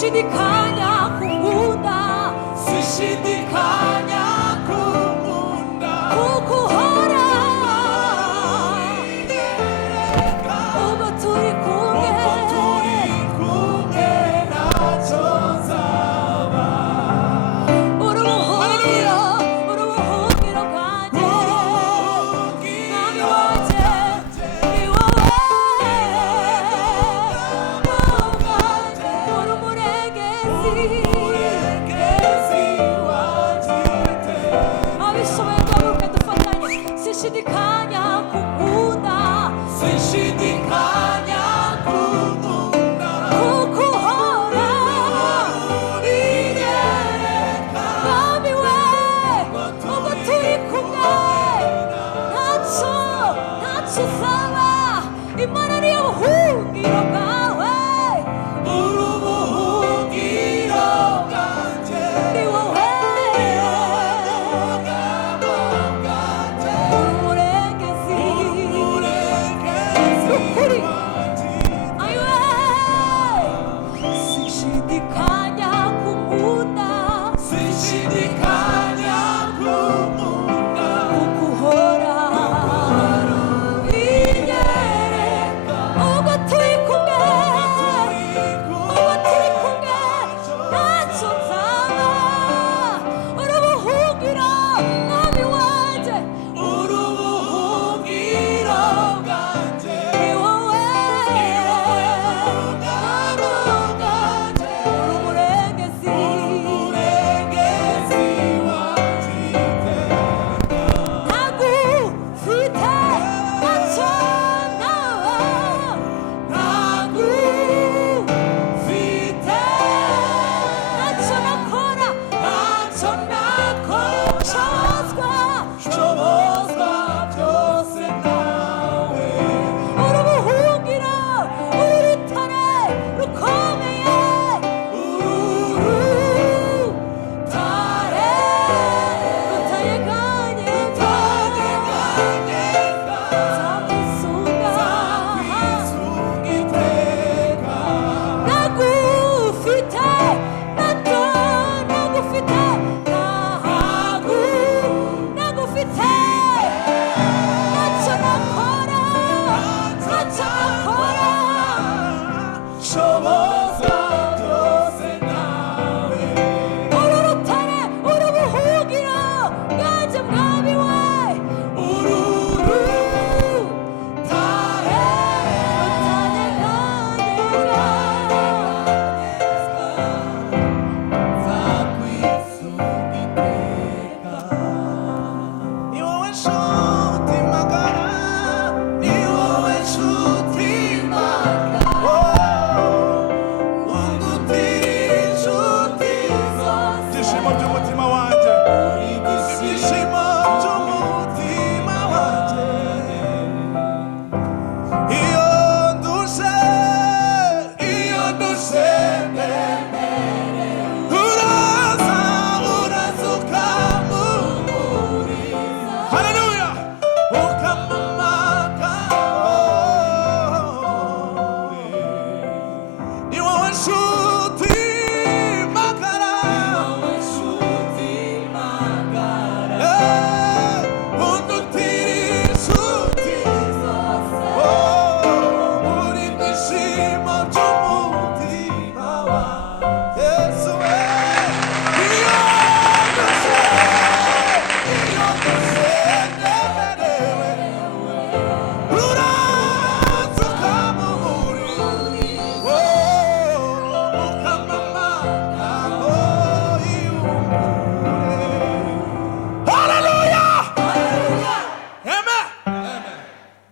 Sishidikanya kukunda, sishidikanya kukunda, kukuhora uba turi kumwe, ntacyo nzaba. Urubuhungiro, urubuhungiro bwanjye, mwami wanjye ni wowe. Sishidikanya kukunda, sishidikanya kukunda, kukuhora inyereka, mwami we uba turi kumwe, ntacyo uzaba. Imana niyo buhungiro bwawe, urubuhungiro bwanjye ni wowe. Sishidikanya kukunda, sishidikanya kukunda, kukuhora inyereka, ubwo turi kumwe, ntacyo nzaba. Urubuhungiro mwami wanjye, urubuhungiro bwanjye ni wowe.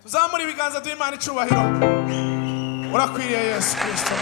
Tuzamuri ibiganza duhe Imana icyubahiro. Urakwiriye Yesu Kristo.